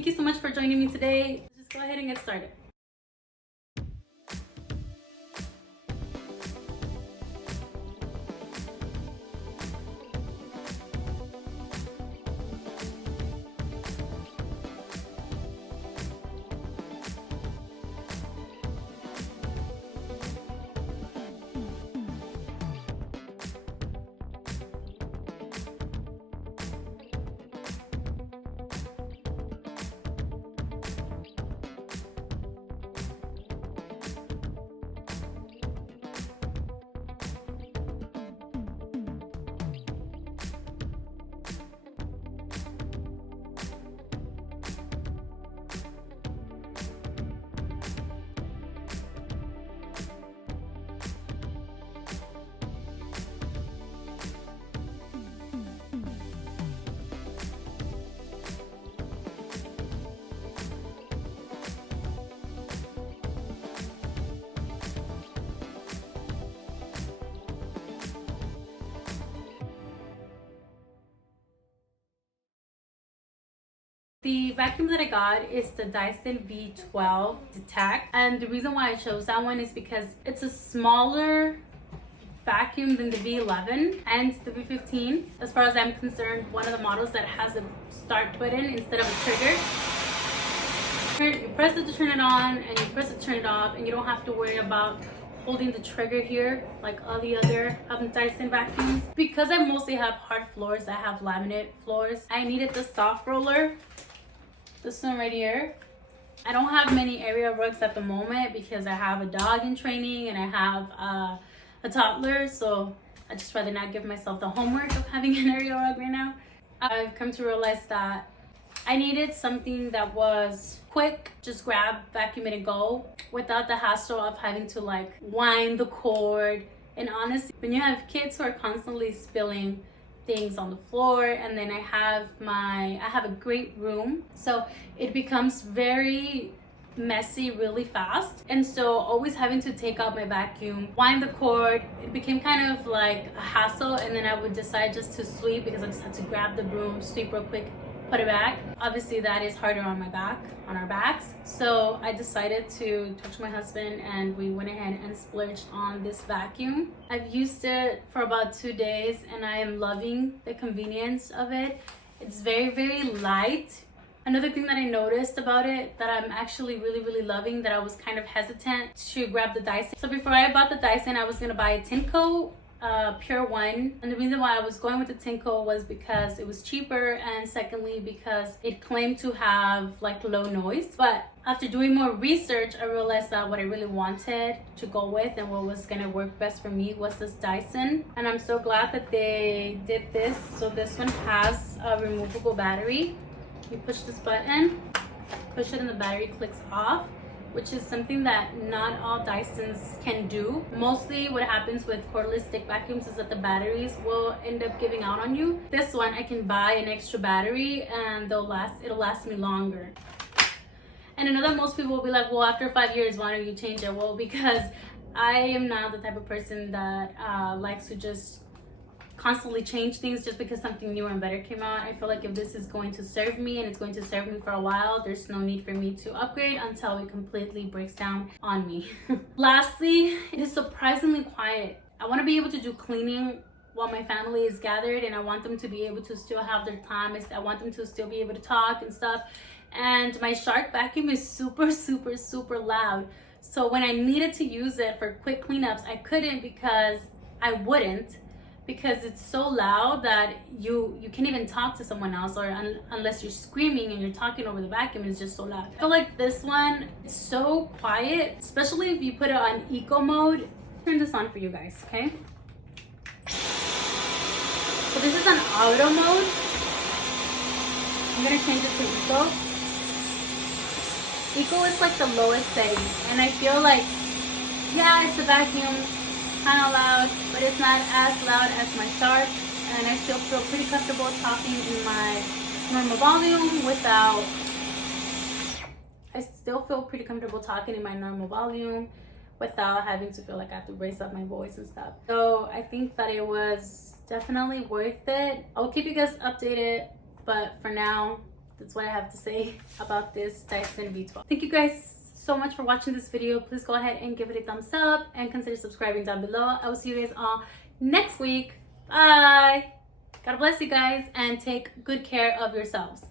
Thank you so much for joining me today. Let's just go ahead and get started. The vacuum that I got is the Dyson V12 Detect, and the reason why I chose that one is because it's a smaller vacuum than the V11 and the V15. As far as I'm concerned, one of the models that has a start button instead of a trigger. You press it to turn it on and you press it to turn it off, and you don't have to worry about holding the trigger here like all the other Dyson vacuums. Because I mostly have hard floors, I have laminate floors, I needed the soft roller. This one right here. I don't have many area rugs at the moment because I have a dog in training and I have a toddler, so I just rather not give myself the homework of having an area rug right now. I've come to realize that I needed something that was quick, just grab, vacuum it and go, without the hassle of having to like wind the cord. And honestly, when you have kids who are constantly spilling things on the floor, and then I have a great room, so it becomes very messy really fast, and so always having to take out my vacuum, wind the cord, it became kind of like a hassle. And then I would decide just to sweep because I just had to grab the broom, sweep real quick, put it back. Obviously that is harder on our backs, so I decided to talk to my husband and we went ahead and splurged on this vacuum. I've used it for about 2 days and I am loving the convenience of it. It's very, very light. Another thing that I noticed about it that I'm actually really loving, that I was kind of hesitant to grab the Dyson. So before I bought the Dyson, I was gonna buy a Tinko Pure One, and the reason why I was going with the Tinko was because it was cheaper, and secondly because it claimed to have like low noise. But after doing more research, I realized that what I really wanted to go with and what was gonna work best for me was this Dyson, and I'm so glad that they did this. So this one has a removable battery. You push this button, push it, and the battery clicks off, which is something that not all Dysons can do. Mostly what happens with cordless stick vacuums is that the batteries will end up giving out on you. This one, I can buy an extra battery and it'll last me longer. And I know that most people will be like, well, after 5 years, why don't you change it? Well, because I am not the type of person that likes to just constantly change things just because something new and better came out. I feel like if this is going to serve me and it's going to serve me for a while, there's no need for me to upgrade until it completely breaks down on me. Lastly, it is surprisingly quiet. I want to be able to do cleaning while my family is gathered, and I want them to be able to still have their time. I want them to still be able to talk and stuff. And my Shark vacuum is super loud. So when I needed to use it for quick cleanups, I couldn't because it's so loud that you can't even talk to someone else, or unless you're screaming and you're talking over the vacuum. It's just so loud. I feel like this one is so quiet, especially if you put it on eco mode. Turn this on for you guys, okay? So this is on auto mode. I'm gonna change it to eco. Eco is like the lowest setting, and I feel like, yeah, it's a vacuum, kind of loud, but it's not as loud as my Shark, and I still feel pretty comfortable talking in my normal volume without having to feel like I have to raise up my voice and stuff. So I think that it was definitely worth it. I'll keep you guys updated, but for now, That's what I have to say about this Dyson V12. Thank you guys so much for watching this video. Please go ahead and give it a thumbs up and consider subscribing down below. I will see you guys all next week. Bye. God bless you guys and take good care of yourselves.